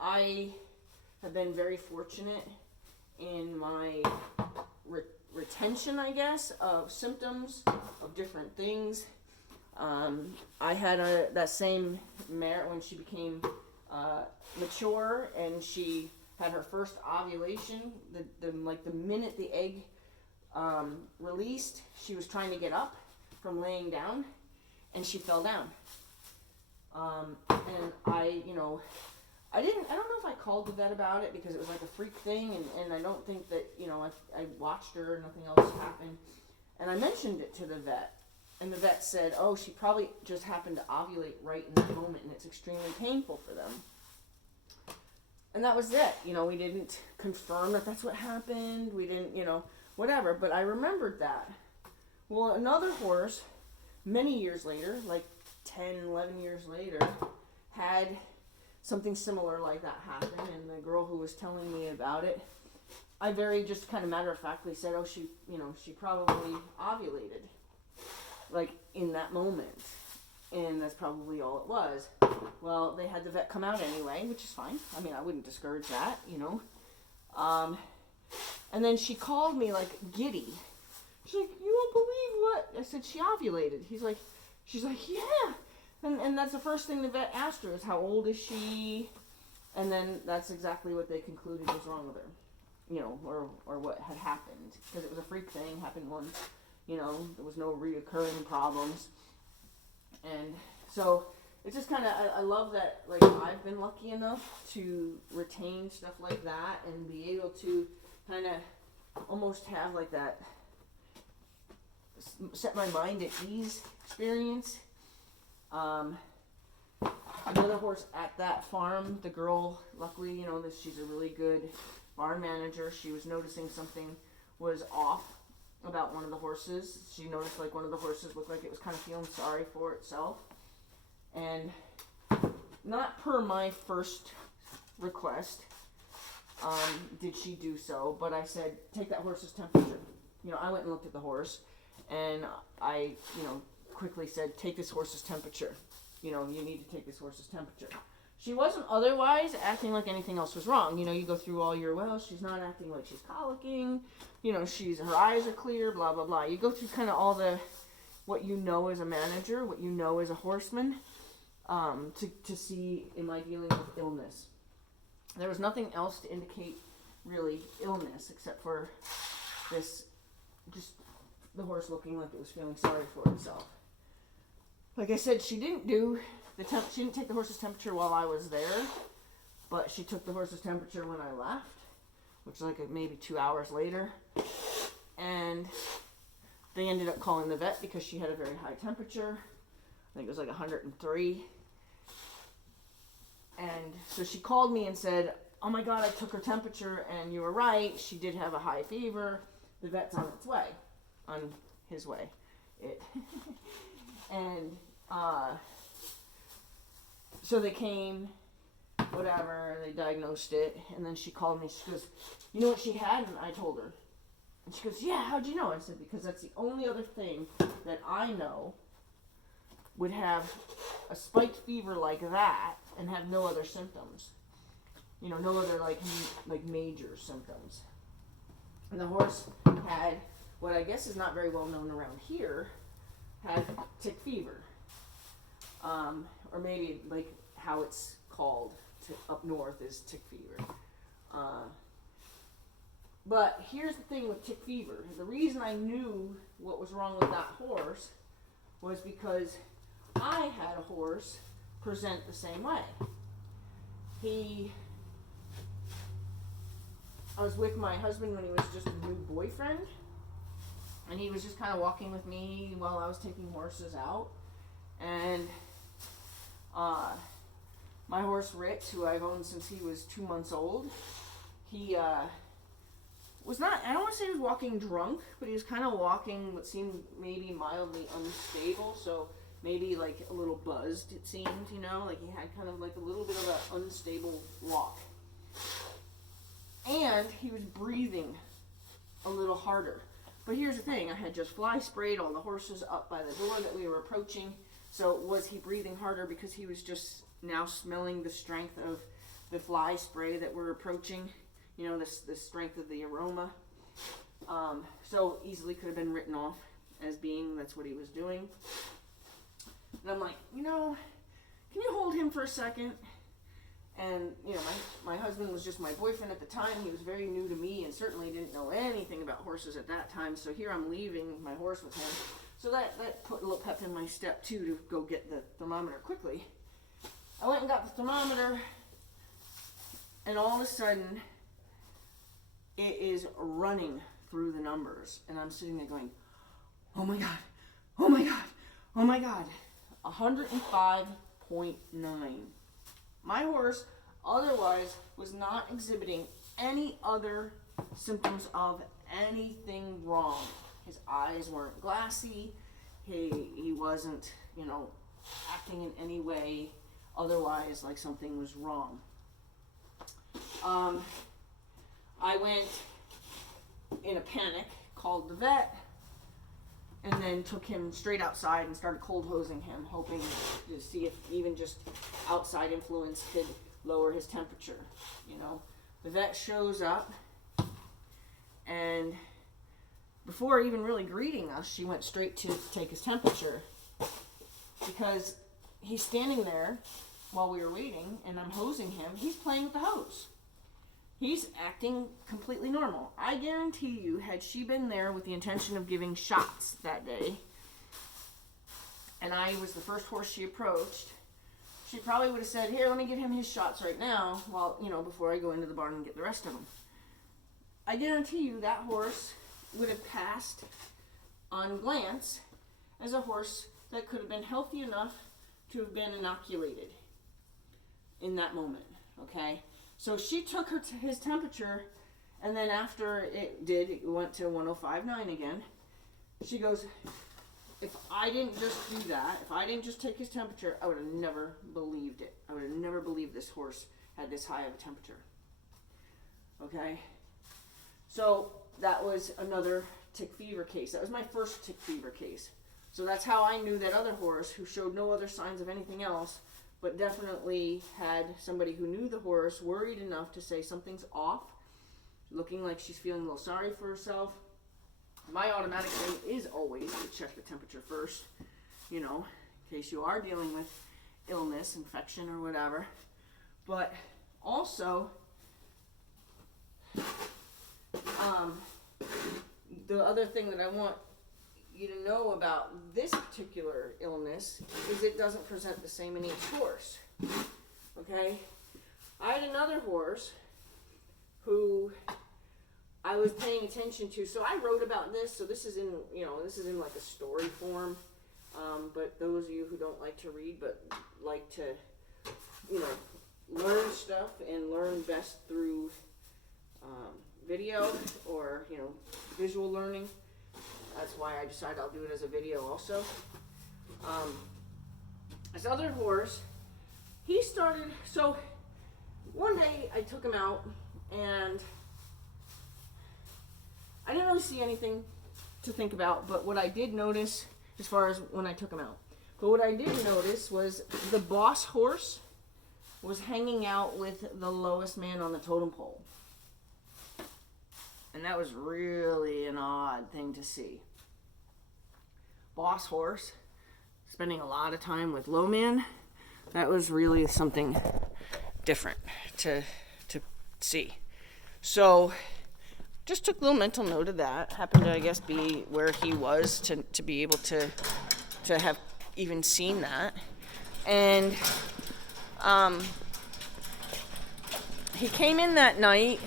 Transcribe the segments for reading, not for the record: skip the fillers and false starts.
I have been very fortunate in my retention, I guess, of symptoms of different things. I had that same mare when she became mature, and she had her first ovulation. The minute the egg released, she was trying to get up from laying down, and she fell down. And I don't know if I called the vet about it because it was like a freak thing, and I don't think that, I watched her and nothing else happened. And I mentioned it to the vet, and the vet said, oh, she probably just happened to ovulate right in that moment, and it's extremely painful for them. And that was it. We didn't confirm that that's what happened. We didn't, whatever. But I remembered that. Well, another horse, many years later, like 10, 11 years later, had something similar like that happen. And the girl who was telling me about it, I very just kind of matter-of-factly said, oh, she probably ovulated, like in that moment. And that's probably all it was. Well, they had the vet come out anyway, which is fine. I mean, I wouldn't discourage that, And then she called me like giddy. She's like, you won't believe what? I said, she ovulated. She's like, yeah. And that's the first thing the vet asked her is, how old is she? And then that's exactly what they concluded was wrong with her, or what had happened. Because it was a freak thing, happened once, there was no reoccurring problems. And so it's just kind of, I love that, like, I've been lucky enough to retain stuff like that and be able to kind of almost have like that set my mind at ease experience. Another horse at that farm, the girl, luckily, she's a really good barn manager. She was noticing something was off about one of the horses. She noticed like one of the horses looked like it was kind of feeling sorry for itself. And not per my first request did she do so, but I said, take that horse's temperature. I went and looked at the horse, and I, quickly said, take this horse's temperature. You need to take this horse's temperature. She wasn't otherwise acting like anything else was wrong. You go through all your, well, she's not acting like she's colicking. Her eyes are clear, blah, blah, blah. You go through kind of all what you know as a manager, what you know as a horseman, to see, am I dealing with illness? There was nothing else to indicate really illness except for this, just the horse looking like it was feeling sorry for itself. Like I said, she didn't she didn't take the horse's temperature while I was there, but she took the horse's temperature when I left, which was like maybe 2 hours later. And they ended up calling the vet because she had a very high temperature. I think it was like 103. And so she called me and said, oh my God, I took her temperature and you were right. She did have a high fever. The vet's on its way. On his way. And so they came, whatever, they diagnosed it. And then she called me. She goes, you know what she had? And I told her. And she goes, yeah, how'd you know? I said, because that's the only other thing that I know would have a spiked fever like that and have no other symptoms. No other like major symptoms. And the horse had what I guess is not very well known around here, had tick fever. Or maybe like how it's called up north is tick fever. But here's the thing with tick fever. The reason I knew what was wrong with that horse was because I had a horse present the same way. I was with my husband when he was just a new boyfriend, and he was just kind of walking with me while I was taking horses out. And my horse Ritz, who I've owned since he was 2 months old, he was not, I don't want to say he was walking drunk, but he was kind of walking what seemed maybe mildly unstable, so maybe like a little buzzed, it seemed, like he had kind of like a little bit of an unstable walk. And he was breathing a little harder. But here's the thing, I had just fly sprayed all the horses up by the door that we were approaching. So was he breathing harder because he was just now smelling the strength of the fly spray that we're approaching? You know, the strength of the aroma. So easily could have been written off as being that's what he was doing. And I'm like, you know, can you hold him for a second? And, you know, my husband was just my boyfriend at the time. He was very new to me and certainly didn't know anything about horses at that time. So here I'm leaving my horse with him. So that put a little pep in my step, too, to go get the thermometer quickly. I went and got the thermometer, and all of a sudden, it is running through the numbers. And I'm sitting there going, oh my God, oh my God, oh my God. 105.9. My horse otherwise was not exhibiting any other symptoms of anything wrong. His eyes weren't glassy. He wasn't, you know, acting in any way otherwise like something was wrong. I went in a panic, called the vet, and then took him straight outside and started cold hosing him, hoping to see if even just outside influence could lower his temperature. You know, the vet shows up, and before even really greeting us, she went straight to take his temperature, because he's standing there while we were waiting, and I'm hosing him. He's playing with the hose. He's acting completely normal. I guarantee you, had she been there with the intention of giving shots that day, and I was the first horse she approached, she probably would have said, here, let me give him his shots right now, while, you know, before I go into the barn and get the rest of them. I guarantee you that horse would have passed on glance as a horse that could have been healthy enough to have been inoculated in that moment, okay? So she took his temperature, and then after it went to 105.9 again. She goes, if I didn't just do that, if I didn't just take his temperature, I would have never believed it. I would have never believed this horse had this high of a temperature. Okay? So that was another tick fever case. That was my first tick fever case. So that's how I knew that other horse, who showed no other signs of anything else, but definitely had somebody who knew the horse worried enough to say something's off, looking like she's feeling a little sorry for herself. My automatic thing is always to check the temperature first, you know, in case you are dealing with illness, infection, or whatever. But also, the other thing that I want you to know about this particular illness is it doesn't present the same in each horse. Okay? I had another horse who I was paying attention to. So I wrote about this. So this is in, you know, this is in like a story form. But those of you who don't like to read but like to, you know, learn stuff and learn best through video or, you know, visual learning. That's why I decided I'll do it as a video also. This other horse, he started, so one day I took him out and I didn't really see anything to think about, but what I did notice as far as when I took him out, but what I did notice was the boss horse was hanging out with the lowest man on the totem pole. And that was really an odd thing to see. Boss horse spending a lot of time with low man. That was really something different to see. So just took a little mental note of that. Happened to, I guess, be where he was to be able to have even seen that. And he came in that night.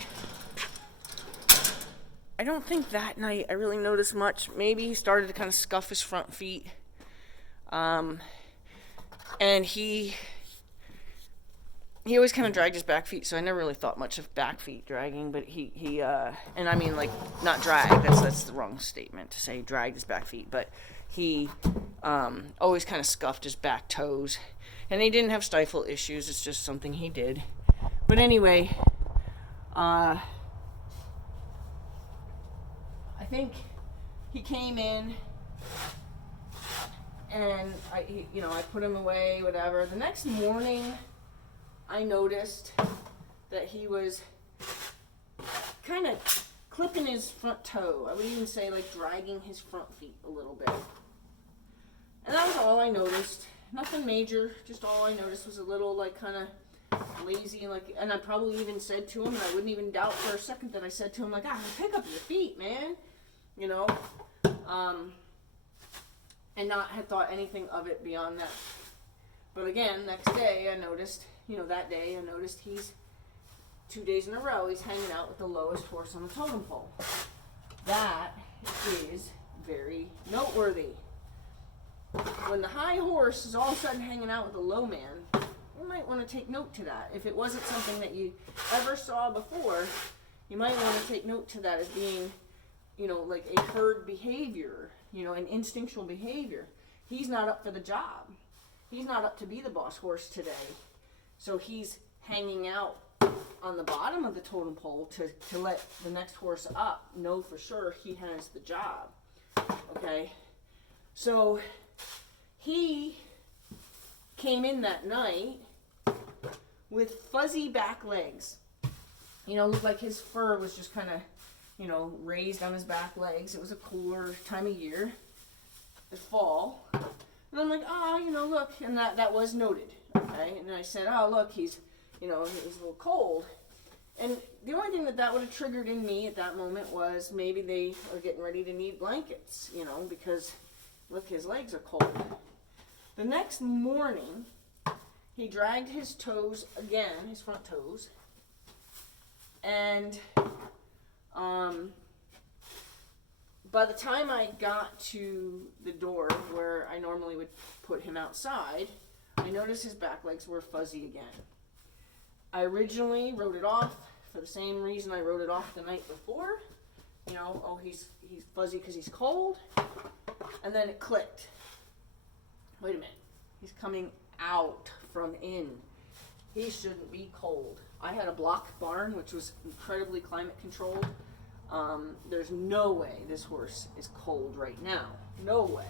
I don't think that night I really noticed much. Maybe he started to kind of scuff his front feet. And he always kind of dragged his back feet, so I never really thought much of back feet dragging, but he and I mean, like, not drag, that's the wrong statement to say dragged his back feet, but he always kind of scuffed his back toes. And he didn't have stifle issues, it's just something he did. But anyway, I think he came in And I put him away, whatever. The next morning, I noticed that he was kind of clipping his front toe. I would even say like dragging his front feet a little bit. And that was all I noticed. Nothing major. Just all I noticed was a little like kind of lazy, and I probably even said to him, and I wouldn't even doubt for a second that I said to him, like, pick up your feet, man. And not had thought anything of it beyond that. But again, next day I noticed, that day I noticed he's 2 days in a row, he's hanging out with the lowest horse on the totem pole. That is very noteworthy. When the high horse is all of a sudden hanging out with the low man, you might want to take note to that. If it wasn't something that you ever saw before, you might want to take note to that as being, like a herd behavior, an instinctual behavior. He's not up for the job. He's not up to be the boss horse today. So he's hanging out on the bottom of the totem pole to let the next horse up know for sure he has the job. Okay? So he came in that night with fuzzy back legs. Looked like his fur was just kind of, raised on his back legs. It was a cooler time of year, the fall. And I'm like, look, and that was noted, okay? And I said, look, he's a little cold. And the only thing that would have triggered in me at that moment was maybe they are getting ready to need blankets, because, look, his legs are cold. The next morning, he dragged his toes again, his front toes, and by the time I got to the door where I normally would put him outside, I noticed his back legs were fuzzy again. I originally wrote it off for the same reason I wrote it off the night before. He's fuzzy because he's cold. And then it clicked. Wait a minute. He's coming out from in. He shouldn't be cold. I had a block barn, which was incredibly climate controlled. There's no way this horse is cold right now. No way.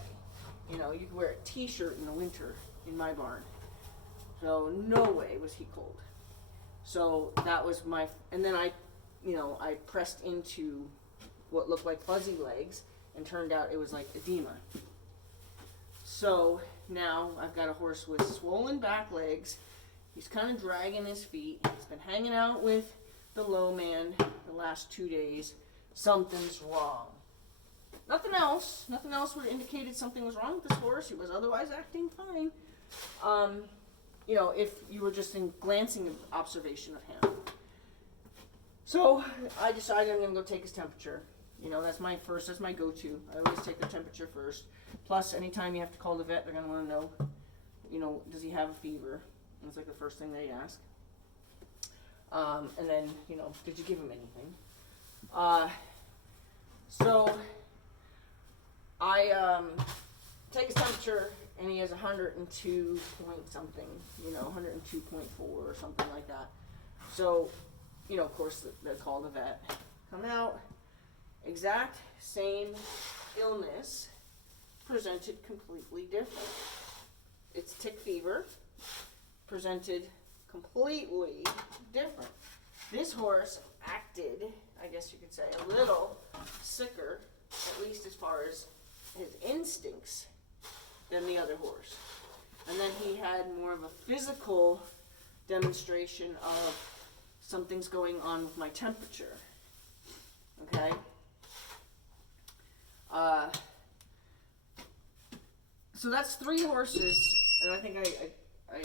You could wear a t-shirt in the winter in my barn. So no way was he cold. So that was and then I pressed into what looked like fuzzy legs, and turned out it was like edema. So now I've got a horse with swollen back legs. He's kind of dragging his feet. He's been hanging out with the low man the last 2 days. Something's wrong. Nothing else would have indicated something was wrong with this horse. He was otherwise acting fine. If you were just in glancing observation of him. So I decided I'm going to go take his temperature. That's my go-to. I always take the temperature first. Plus, anytime you have to call the vet, they're going to want to know, does he have a fever? And it's like the first thing they ask. And then, did you give him anything? So I take his temperature, and he has 102 point something, 102.4 or something like that. So, of course, they call the vet. Come out, exact same illness, presented completely different. It's tick fever, presented completely different. This horse acted, I guess you could say, a little sicker, at least as far as his instincts, than the other horse. And then he had more of a physical demonstration of something's going on with my temperature. Okay? So that's 3 horses, and I think I